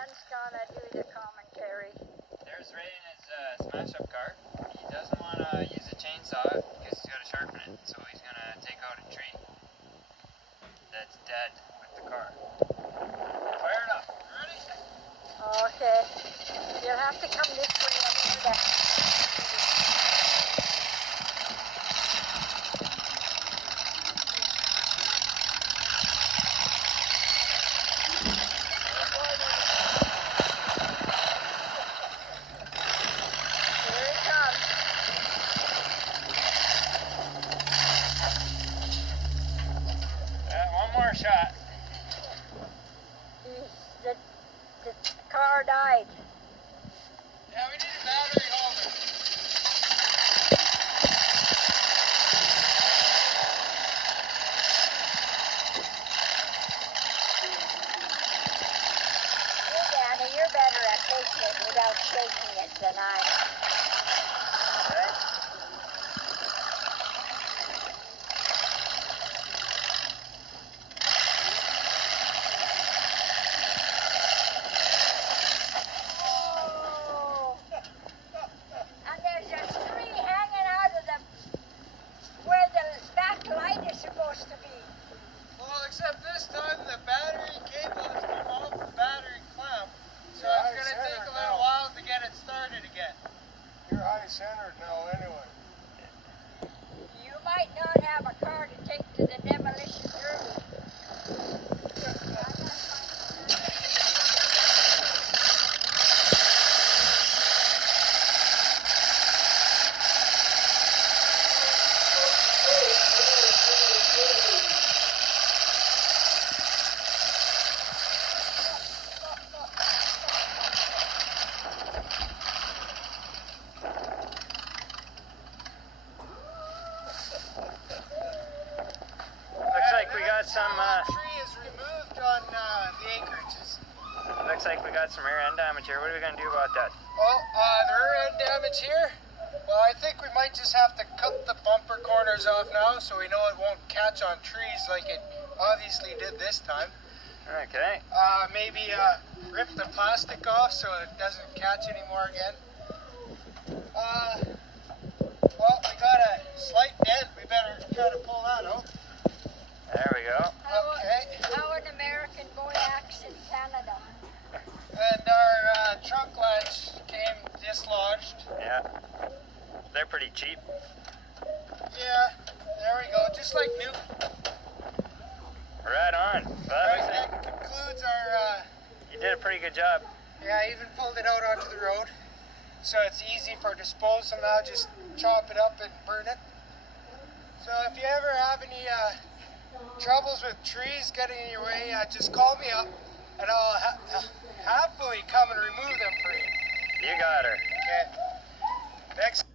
Dan's gonna do the commentary. There's Ray in his smash-up car. He doesn't want to use a chainsaw because he's got to sharpen it, so he's going to take out a tree that's dead with the car. Fire it up. Ready? Okay. You'll have to come this way and over there. More shot. The car died. Yeah, we need a battery holder. Danny, you're better at taking it without shaking it than I am. Okay. Supposed to be. Well, except this time the battery cable has come off the battery clamp, so it's going to take a little while to get it started again. You're high-centered now anyway. You might not have a car to take to the demolition derby. Some tree is removed on the acreages. looks like we got some rear end damage here. What are we going to do about that? Well, the rear end damage here, well, I think we might just have to cut the bumper corners off now so we know it won't catch on trees like it obviously did this time. Okay. Maybe rip the plastic off so it doesn't catch anymore again. Well, we got a slight dent. We better try to pull that out. There we go. How an American boy acts in Canada. And our trunk latch came dislodged. Yeah. They're pretty cheap. Yeah, there we go. Just like new. Right on. That concludes our... You did a pretty good job. Yeah, I even pulled it out onto the road. So it's easy for disposal now. Just chop it up and burn it. So if you ever have any... troubles with trees getting in your way, just call me up and I'll happily come and remove them for you. You got her. Okay. Next.